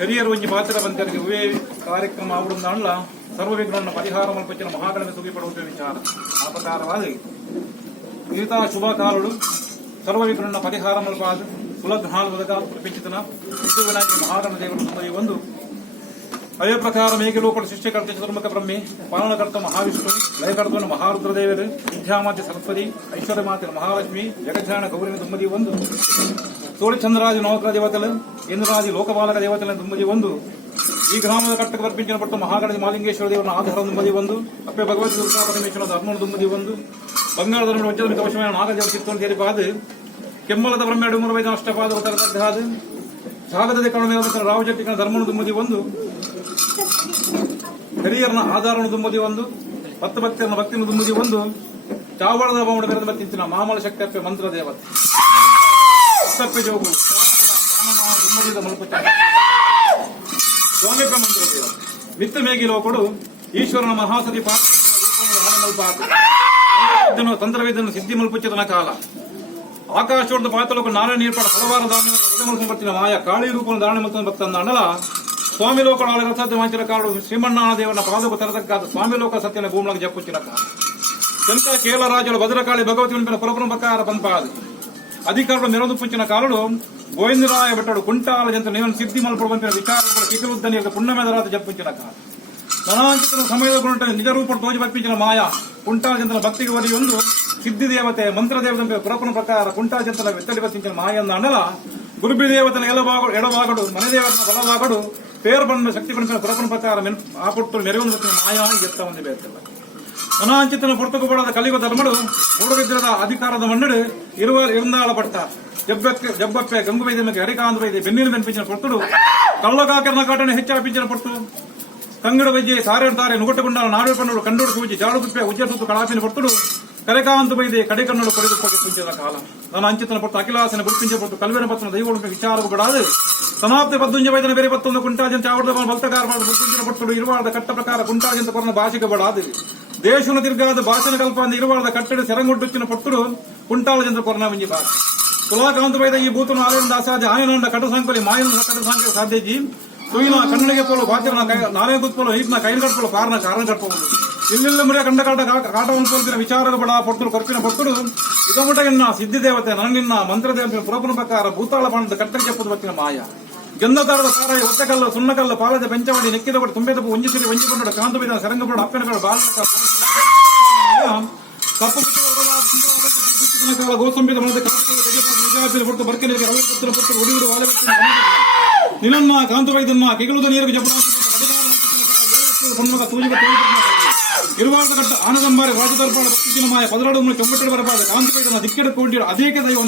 ಹಿರಿಯರು ಒಂಜಿ ಪಾತ್ರ ಬಂತರಿಗೆ ಉವೇ ಕಾರ್ಯಕ್ರಮ ಆವಡುಂದಾಂಡ್ಲ ಸರ್ವ ವಿಘ್ನವನ್ನು ಪರಿಹಾರ ಮಲ್ಪಚ್ಚಿನ ಮಹಾಗಣಪತಿ ತುಗಿಪಡುವ ವಿಚಾರ ಆ ಪ್ರಕಾರವಾಗಿ ಇಂಥ ಶುಭ ಕಾಲಗಳು ಸರ್ವ ವಿಘ್ನವನ್ನು ಪರಿಹಾರ ಮಲ್ಪಾದ ಸುಲಗ್ನಾಲ್ ಒದಗ ಪ್ರಪಂಚಿತನ ವಿಶ್ವವಿನಾಯಕ ಮಹಾಗಣ ದೇವರು ನಮ್ಮಲ್ಲಿ ಒಂದು ಅದೇ ಪ್ರಕಾರ ಮೇಗೆ ಲೋಕಡ ಶಿಷ್ಯಕರ್ತ ಚತುರ್ಮುಖ ಬ್ರಹ್ಮೆ ಪಾಲನಕರ್ತ ಮಹಾವಿಷ್ಣು ಲಯಕರ್ತನ ಮಹಾರುದ್ರದೇವರು ವಿದ್ಯಾಮಾತೆ ಸರಸ್ವತಿ ಐಶ್ವರ್ಯ ಮಾತೆ ಮಹಾಲಕ್ಷ್ಮಿ ಜಗಜ್ಞಾನ ಗೌರಿನ ದುಮ್ಮದಿ ಒಂದು ಸೂರ್ಯಚಂದ್ರರಾಜ ನವಗ್ರಹ ದೇವತೆలు ಇಂದ್ರರಾಜ ಲೋಕಪಾಲಕ ದೇವತೆల ದುಮ್ಮದಿ ಒಂದು ಈ ಗ್ರಾಮದ ಕಟ್ಟಕ್ಕೆ ಬರ್ಪಿಂಚಲ್ಪಟ್ಟು ಮಹಾಗಣಪತಿ ಮಾಲಿಂಗೇಶ್ವರ ದೇವರ ಆಧಾರ ದುಮ್ಮದಿ ಒಂದು ಅಪ್ಪೆ ಭಗವತಿ ದುರ್ಗಾ ಪರಮೇಶ್ವರ ಧರ್ಮನ ದುಮ್ಮದಿ ಒಂದು ಬಂಗಾಳ ಧರ್ಮ ವಂಚದ ವಶమైన ನಾಗದೇವ ಚಿತ್ತೋನ್ ತೇರಿಪಾದ ಕೆಮ್ಮಲದ ಬ್ರಹ್ಮ ಡುಮುರ ವೈದ ಅಷ್ಟಪಾದ ಉತ್ತರದಗ್ಗಾದ ಸಾಗರದ ಕಣಮೇಲ ರಾವಜಟ್ಟಿನ ಧರ್ಮನ ದುಮ್ಮದಿ ಒಂದು ಹಿರಿಯರನ ಆಧಾರನ ದುಮ್ಮದಿ ಒಂದು ಭಕ್ತರನ ಭಕ್ತಿನ ದುಮ್ಮದಿ ಒಂದು ಚಾವಳದ ಬಾವಡ ಬೆರೆದ ಬತ್ತಿಂಚಿನ ಮಾಮಲ ಶಕ್ತಿ ಅಪ್ಪೆ ಮಂತ್ರ ದೇವತೆ ಅಪ್ಪೆ ಜೋಗು ದುಮ್ಮದಿದ ಮಲ್ಪುತ್ತ ಸ್ವಾಮಿಪ್ಪ ಮಂತ್ರ ದೇವತೆ ಮಿತ್ತ ಮೇಗಿ ಲೋಕಡು ಈಶ್ವರನ ಮಹಾಸತಿ ಮಲ್ಪ ತಂತ್ರವೇದನ ಸಿದ್ಧಿ ಮಲ್ಪುಚ್ಚತನ ಕಾಲ ಆಕಾಶೋರ್ದ ಪಾತಲೋಕ ನಾಳೆ ನೀರ್ಪಾಡ ಹಲವಾರು ಧಾರಣೆ ಬರ್ತಿನ ಮಾಯ ಕಾಳಿ ರೂಪನ ಧಾರಣೆ ಮತ್ತು ಭಕ್ತಂದ ಅಂಡಲ ಸ್ವಾಮಿ ಲೋಕ ಸಾಧ್ಯ ವಾಂಚಿನ ಕಾಡು ಶ್ರೀಮಣ್ಣಾನ ದೇವನ ಪಾದಕ ತರತಕ್ಕಾದ ಸ್ವಾಮಿ ಲೋಕ ಸತ್ಯನ ಭೂಮಿಗೆ ಜಪ್ಪುಚ್ಚಿನ ಕಾಲ ಜನಕ ಕೇರಳ ರಾಜ್ಯದ ಭದ್ರಕಾಳಿ ಭಗವತಿ ಉಂಪಿನ ಪುರಪುರ ಪ್ರಕಾರ ಪಂಪಾದ ಅಧಿಕಾರದ ಮೆರದು ಪುಂಚಿನ ಕಾಲಡು ಗೋವಿಂದರಾಯ ಭಟ್ಟಡು ಕುಂಟಾಲ ಜಂತ ನೀವನ್ ಸಿದ್ಧಿ ಮಲ್ಪಡುವಂತಿನ ವಿಚಾರಗಳು ಕಿಕಿರುದ್ದನಿಯ ಪುಣ್ಯಮೇದರಾದ ಜಪ್ಪುಂಚಿನ ಕಾಲ ನನಾಂಚಿತ ಸಮಯದ ಗುಣ ನಿಜ ರೂಪ ತೋಜಿ ಬರ್ಪಿಂಚಿನ ಮಾಯ ಕುಂಟಾಲ ಜಂತನ ಭಕ್ತಿಗೆ ಬರಿ ಒಂದು ಸಿದ್ಧಿ ದೇವತೆ ಮಂತ್ರ ದೇವತೆ ಪುರಪುರ ಪ್ರಕಾರ ಕುಂಟಾಲ ಜಂತನ ಬೆತ್ತಡಿ ಬರ್ತಿಂಚಿನ ಮಾಯ ಅಂದ ಅಂಡಲ ಗುರುಬಿ ದೇವತನ ಎಡವಾಗಡು ಮನೆ ದೇವತನ ಬಲವಾಗಡು ಪೇರು ಬಂದ ಶಕ್ತಿ ಪಡಿಸಿದ ಪುರಪುರ ಪ್ರಕಾರ ಆ ಪುಟ್ಟು ನೆರವನ್ನು ಮಾಯಾ ಎತ್ತ ಒಂದು ಬೇಕಿಲ್ಲ ಅನಾಂಚಿತನ ಪುರ್ತಕುಪಡದ ಕಲಿಯುವ ಧರ್ಮಡು ಮೂಡಬಿದ್ರದ ಅಧಿಕಾರದ ಮಣ್ಣಡು ಇರುಂದಾಳ ಪಟ್ಟ ಜಬ್ಬಪ್ಪೆ ಗಂಗು ವೈದ್ಯಕ್ಕೆ ಹರಿಕಾಂತ ವೈದ್ಯ ಬೆನ್ನಿನ ಬೆನ್ಪಿಂಚಿನ ಪೊಟ್ಟುಡು ಕಳ್ಳಕಾಕರನ ಕಾಟನೆ ಹೆಚ್ಚಾಪಿಂಚಿನ ಪೊಟ್ಟು ಕಂಗಡು ವೈದ್ಯ ಸಾರೆ ನುಗುಟ್ಟುಕೊಂಡ ನಾಡು ಕಣ್ಣು ಕಂಡುಡು ಪೂಜೆ ಜಾಡು ಕುಪ್ಪೆ ಉಜ್ಜ ಸುತ್ತು ಕಳಾಪಿನ ಪೊಟ್ಟುಡು ಕರೆಕಾಂತ ವೈದ್ಯ ಕಡೆ ಕಣ್ಣು ಪಡೆದು ಪುಂಚಿದ ಕಾಲ ನನ್ನ ಅಂಚಿತನ ಪೊಟ್ಟು ಅಖಿಲಾಸನ ಗುರುಪಿಂಚ ಪೊಟ್ಟು ಕಲ್ವಿನ ಪತ್ರ ದೈವೋಡುಂಪೆ ವಿಚಾರವು ಬಿಡಾದು ಸಮಾಪ್ತಿ ಪದ್ದುಂಜ ವೈದ್ಯನ ಬೇರೆ ಪತ್ತೊಂದು ಕುಂಟಾಜಂತ ಆವರ್ದ ಭಕ್ತಕಾರ ಗುರುಪಿಂಚಿನ ಪೊಟ್ಟು ಇರುವಾದ ಕಟ್ಟ ಪ್ರಕಾರ ಕುಂಟಾಜಂತ ಕೊರನ ಭಾಷೆಗೆ ಬಡಾದು ದೇಶನ ತಿರ್ಗಾದ ಭಾಷಣ ಕಲ್ಪ ಅಂದ ಇರುವಾದ ಕಟ್ಟಡ ಸೆರಂಗುಡ್ಡುಚ್ಚಿನ ಪೊಟ್ಟುಡು ಕುಂಟಾಳ ಜಂತ್ರ ಕೊರನ ಮಿಂಜಿ ಭಾಷೆ ತುಲಾಕಾಂತ ವೈದ ಈ ಭೂತನ ಆಲಯದ ಅಸಾಧ್ಯ ಆಯನಂಡ ಕಟ ಸಾಂಕಲಿ ಮಾಯನ ಕಟ ಸಾಂಕಲಿ ಸಾಧ್ಯಜಿ ತುಯಿನ ಕಣ್ಣಳಿಗೆ ಪೋಲು ಬಾಚ್ಯನ ನಾವೇ ಗುತ್ಪೋಲು ಈತನ ಕೈಲು ಕಟ್ಪೋಲು ಕಾರಣ ಕಟ್ಪೋದು ಇಲ್ಲಿಲ್ಲ ಮುರಿಯ ಕಂಡ ಕಾಟವನ್ನು ತೋರಿಸಿನ ವಿಚಾರದ ಬಡ ಪೊಟ್ಟುಡು ಕೊರಪಿನ ಪೊಟ್ಟುಡು ಇದಮುಟಗಿನ್ನ ಸಿದ್ಧಿ ದೇವತೆ ನನ್ನಿನ್ನ ಮಂತ್ರ ದೇವತೆ ಪುರಪುರ ಪ್ರಕಾರ ಭೂತಾಳ ಬಾಣದ ಕಟ್ಟಕ್ಕೆ ಚೆಪ್ಪದು ಬಚ್ಚಿನ ಮಾಯ ಗಂಧತಾರದ ಸಾರಾಯ ಒತ್ತಕಲ್ಲ ಸುಣ್ಣಕಲ್ಲ ಪಾಲದ ಪಂಚವಾಡಿ ನೆಕ್ಕಿದ ಕೊಟ್ಟು ತುಂಬಿದ ಒಂಜಿಸಿರಿ ಒಂಜಿಕೊಂಡ ಕಾಂತ ಬಿದ ಸರಂಗಪಡ ಅಪ್ಪನಗಳು ಬಾಲಕ ಕಪ್ಪು ಗೋಸಂಬಿದ ಮನದ ಹೊರತು ಬರ್ಕೆನಿಗೆ ಪುತ್ರ ಒಡಿಯುವುದು ವಾಲೆ ನಿನ್ನ ಕಾಂತ ವೈದ್ಯನ್ನ ಕೆಗಳುದ ನೀರಿಗೆ ಜಪ ಇರುವಾದ ಕಟ್ಟ ಆನಂದಂಬಾರಿ ರಾಜದರ್ಪಾಡ ಭಕ್ತಿನ ಮಾಯ ಪದರಾಡು ಚೊಂಬಟ್ಟಡು ಬರಬಾರದು ಕಾಂತವೈದನ ದಿಕ್ಕೆಡು ಕೊಂಡಿರು ಅದೇಕ ದೈವ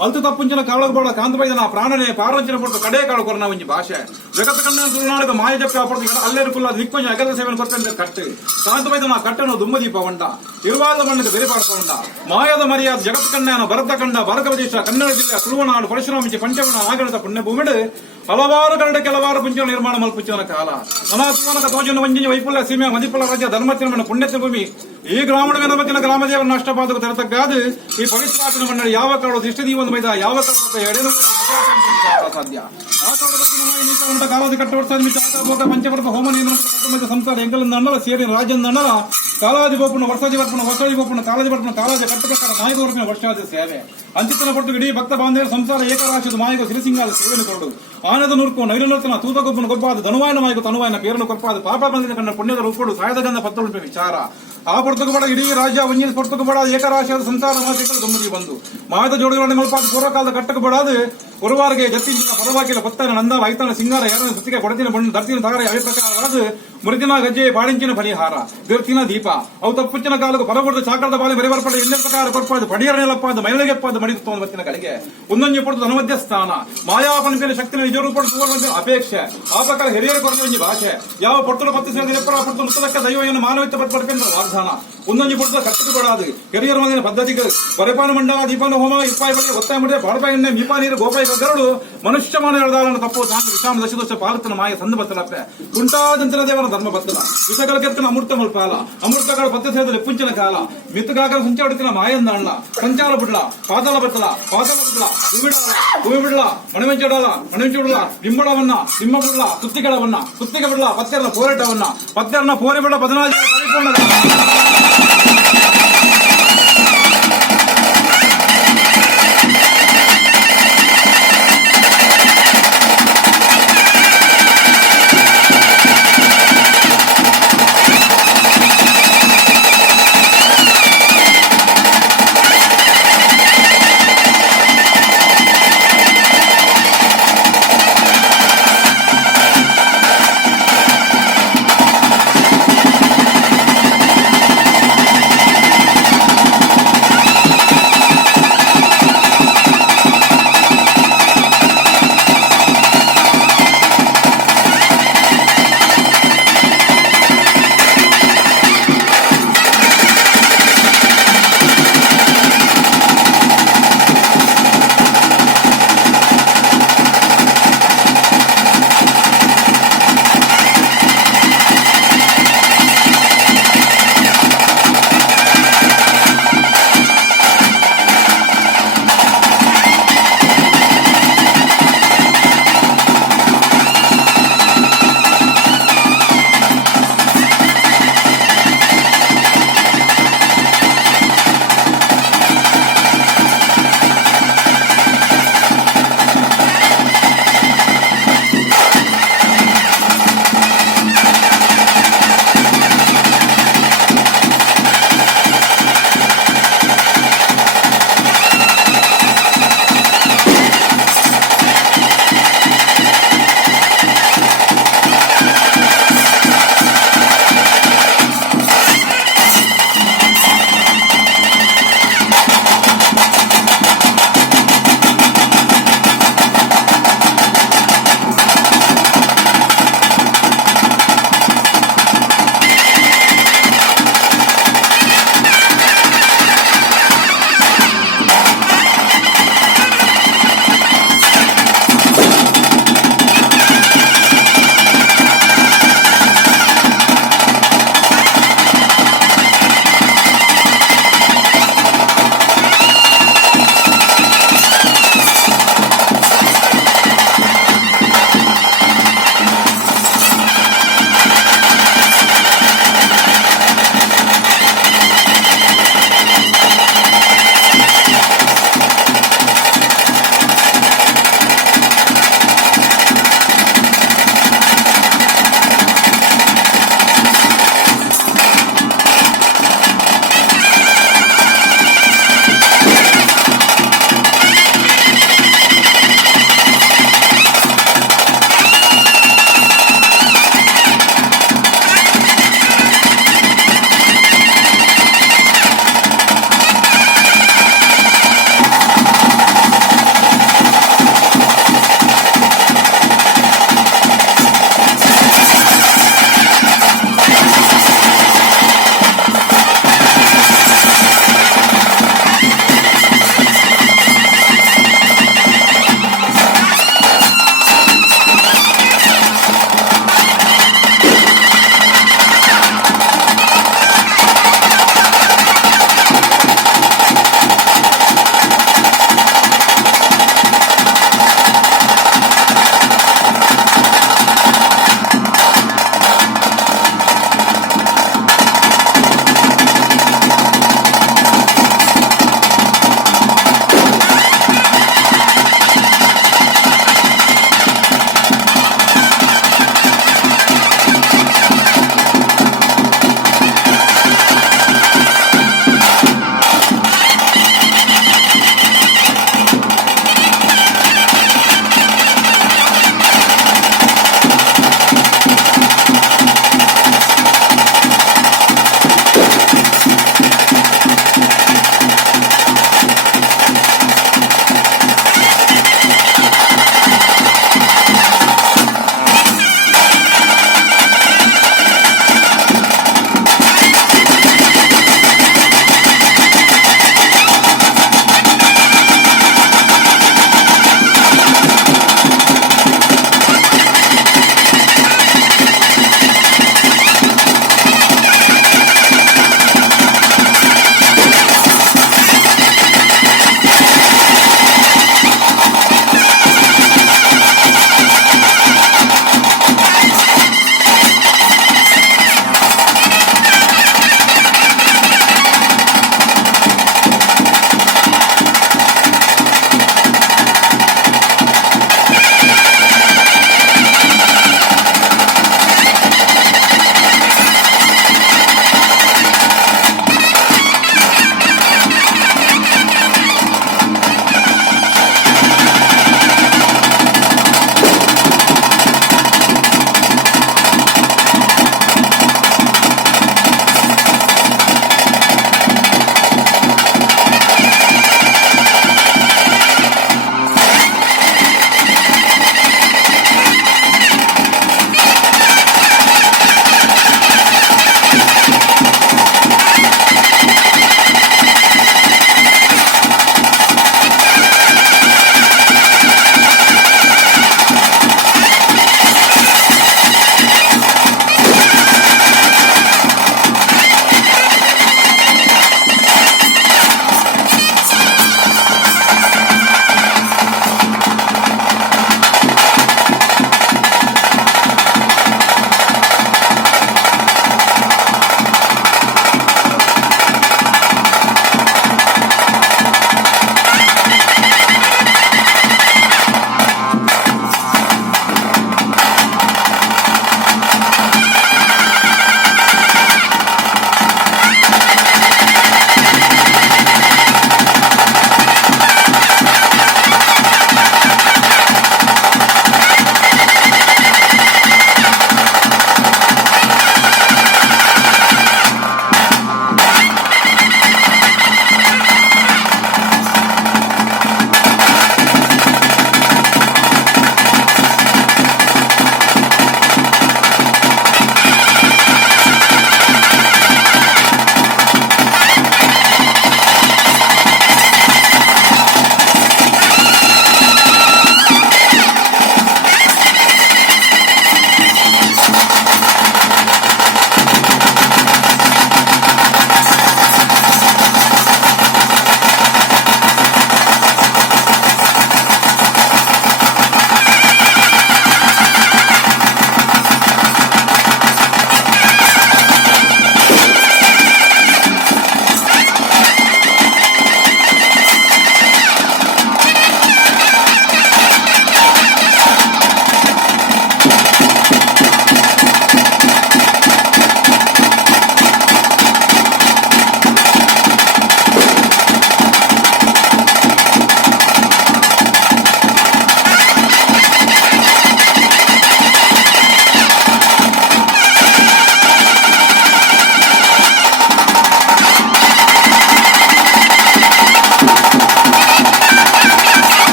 ಅಲ್ತು ತಪ್ಪುಂಚಿನ ಕಾಳಗಬೋಡ ಕಾಂತವೈದನ ಪ್ರಾಣನೆ ಪಾರಂಚಿನ ಪಡ್ತು ಕಡೆ ಕಾಳು ಕೊರನ ಒಂಜಿ ಭಾಷೆ ಜಗತ್ತ ಕಣ್ಣ ತುಳುನಾಡಿದ ಮಾಯ ಜಪ್ಪ ಪಡ್ತು ಅಲ್ಲೇರು ಕುಲ್ಲ ದಿಕ್ಕೊಂಜ ಅಗಲ ಸೇವೆನ ಕೊಡ್ತಂತ ಕಟ್ಟು ಕಾಂತವೈದನ ಕಟ್ಟನು ದುಮ್ಮದೀಪ ಹೊಂಡ ಇರುವಾದ ಮಣ್ಣದ ಬೇರೆ ಪಾಡ್ಕೊಂಡ ಮಾಯದ ಮರ್ಯಾದ ಜಗತ್ ಕಣ್ಣನ ಭರತ ಕಂಡ ಭಾರತವದೇಶ ಕನ್ನಡ ಜಿಲ್ಲೆ ತುಳುವನಾಡು ಪರಶುರಾಮಿಂಚಿ ಪಂಚವನ ಆಗಣದ ಪುಣ್ಯಭೂಮಿಡು ಹಲವಾರು ಕರಡ ಕೆಲವಾರು ಪುಂಚ ನಿರ್ಮಾಣ ಮಲ್ಪುಚ್ಚಿನ ಕಾಲ ಅನಾತ್ಮಕ ತೋಜನ ವಂಜಿ ವೈಫಲ್ಯ ಸೀಮೆ ಮದಿಪಲ ರಾಜ್ಯ ಧರ್ಮತಿನ ಪುಣ್ಯತ್ನ ಭೂಮಿ ಈ ಗ್ರಾಮದ ಗಣಪತಿನ ಗ್ರಾಮದೇವರ ಅಷ್ಟಪಾದಕ ತರತಕ್ಕಾದ ಈ ಪವಿತ್ರಾಚನ ಮಂಡಳಿ ಯಾವ ಕಾಲದ ಇಷ್ಟದೀ ಒಂದು ಮೈದ ಯಾವ ಕಾಲದ ಸಾಧ್ಯ ಆ ಕಾಲದ ಕಾಲಾದಿ ಕಟ್ಟವರ್ತ ಪಂಚವರ್ತ ಹೋಮ ನಿಯಂತ್ರಣ ಸಂಸಾರ ಎಂಗಲಂದ ಅಂಡಲ ಸೇರಿನ ರಾಜ್ಯದ ಅಂಡಲ ಕಾಲಾದಿ ಗೋಪುಣ ವರ್ಷಾದಿ ಬರ್ಪಣ ಹೊಸಾದಿ ಗೋಪುಣ ಕಾಲಾದಿ ಬರ್ಪಣ ಕಾಲಾದಿ ಕಟ್ಟ ಪ್ರಕಾರ ನಾಯಕ ವರ್ಷಾದಿ ಸೇವೆ ಅಂಚಿತನ ಪಟ್ಟು ಇಡೀ ಭಕ್ತ ಬಾಂಧವರ ಸಂಸಾರ ಏಕರಾಶದ ಮಾಯಕ ಸಿರಿಸಿಂಗಾದ ಸೇವೆಯನ್ನು ಕೊಡು ಆನದ ನುರ್ಕು ನೈರನರ್ತನ ತೂತಗೊಬ್ಬನ ಗೊಬ್ಬಾದ ಧನುವಾಯನ ಮಾಯಕ ತನುವಾಯನ ಪೇರನ್ನು ಕೊಪ್ಪಾದ ಪಾಪ ಬಂದಿನ ಕಣ್ಣ ಪುಣ್ಯದ ರೂಪಡು ಸಾಯದ ಗಂಧ ಪತ್ತೊಳಪೆ ವಿಚಾರ ಆ ಪುರ್ತಕಬಡ ಇಡೀ ರಾಜ್ಯ ವಂಜಿನ ಪುರ್ತಕಬಡ ಏಕರಾಶಿಯಾದ ಸಂಸಾರ ಮಾತಿಗಳು ದೊಮ್ಮದಿ ಬಂದು ಮಾಯದ ಜೋಡಿಗಳನ್ನು ಮಲ್ಪಾದ ಪೂರ್ವಕಾಲದ ಕಟ್ಟಕಬಡಾದು ಗುರುವಾರಿಗೆ ಜತ್ತಿನ ಪರವಾಗಿಲ್ಲ ಪತ್ತನ ನಂದ ವೈತನ ಸಿಂಗಾರ ಯಾರನ್ನ ಸತ್ತಿಗೆ ಕೊಡತಿನ ಬಣ್ಣ ದರ್ತಿನ ತಾರೆ ಅವೇ ಪ್ರಕಾರವಾದ ಮುರಿದಿನ ಗಜ್ಜೆ ಬಾಡಿಂಚಿನ ಪರಿಹಾರ ದೀರ್ತಿನ ದೀಪ ಅವು ತಪ್ಪುಚ್ಚಿನ ಕಾಲಕ್ಕೆ ಪರಬಡ್ದ ಚಾಕಳದ ಬಾಲೆ ಬರೆಬರ್ಪಡ ಎಲ್ಲ ಪ್ರಕಾರ ಕೊಡ್ಪಾದ ಪಡಿಯರನೆಲ್ಲಪ್ಪಾದ ಮೈಲಿಗೆಪ್ಪಾದ ಮಡಿದು ಬತ್ತಿನ ಕಡೆಗೆ ಒಂದೊಂದು ಪಡ್ದು ಧನಮಧ್ಯ ಸ್ಥಾನ ಮಾಯಾಪನಿಪಿನ ಶಕ್ತಿನ ನಿಜರೂಪ ಅಪೇಕ್ಷೆ ಆ ಪ್ರಕಾರ ಹಿರಿಯರ ಕೊರತೆ ಒಂದು ಭಾಷೆ ಯಾವ ಪೊಟ್ಟಲು ಪತ್ತು ಸೇರಿದ ಪಟ್ಟು ಮುತ್ತಲಕ್ಕೆ ದೈವವನ್ನು ಮಾನವಿತ ಪಡ್ಪಡ್ಕೊಂಡು ವಾಗ್ದಾನ ಒಂದೊಂದು ಪಡ್ದ ಕಟ್ಟುಕೊಡಾದು ಹಿರಿಯರ ಮಂದಿನ ಪದ್ಧತಿಗಳು ಬರೆಪಾನ ಮಂಡಲ ದೀಪಾನ ಹೋಮ ಇಪ್ಪಾಯಿ ಬಳಿ ಒತ್ತಾಯ ಮಾಡಿದೆ ಬಾಡಪಾಯಿ ಎಣ್ಣೆ ಮೀಪಾ ನೀರು ಗೋಪಾಯಿ ಗರಡು ಮನುಷ್ಯಮಾನ ಎಳೆದಾಳನ್ನು ತಪ್ಪು ತಾನು ವಿಷಾಮ ದಶದೋಷ ಪಾಲತನ ಮಾಯ ಸಂದು ಬತ್ತಲಪ್ಪೆ ಕುಂಟಾದಂತಿನ ದೇವರ ಧರ್ಮ ಬತ್ತಲ ವಿಷಗಳ ಕೆತ್ತನ ಅಮೃತ ಮಲ್ಪಾಲ ಅಮೃತಗಳ ಪತ್ತೆ ಸೇರಿದ ಲೆಪ್ಪುಂಚಿನ ಕಾಲ ಮಿತ್ತಗಾಗ ಸಂಚ ಹೊಡಿತಿನ ಮಾಯಂದ ಅಣ್ಣ ಸಂಚಾರ ಬಿಡ್ಲ ಪಾತಾಳ ಬತ್ತಲ ಪಾತಾಳ ಬಿಡ್ಲ ಹೂವಿಡಲ ಮಣವೆಂಚಡಲ ಮಣವೆಂಚ ಬಿಡಲ ಬಿಂಬಳವನ್ನ ಸಿಂಹ ಬಿಡಲ ಕುತ್ತಿಗೆ ಬಿಡಲ ಪತ್ತೆರನ ಹೋರಾಟವನ್ನ ಪತ್ತೆರನ ಪೋರೆ ಬಿಡ 14 ಪರಿಪೂರ್ಣ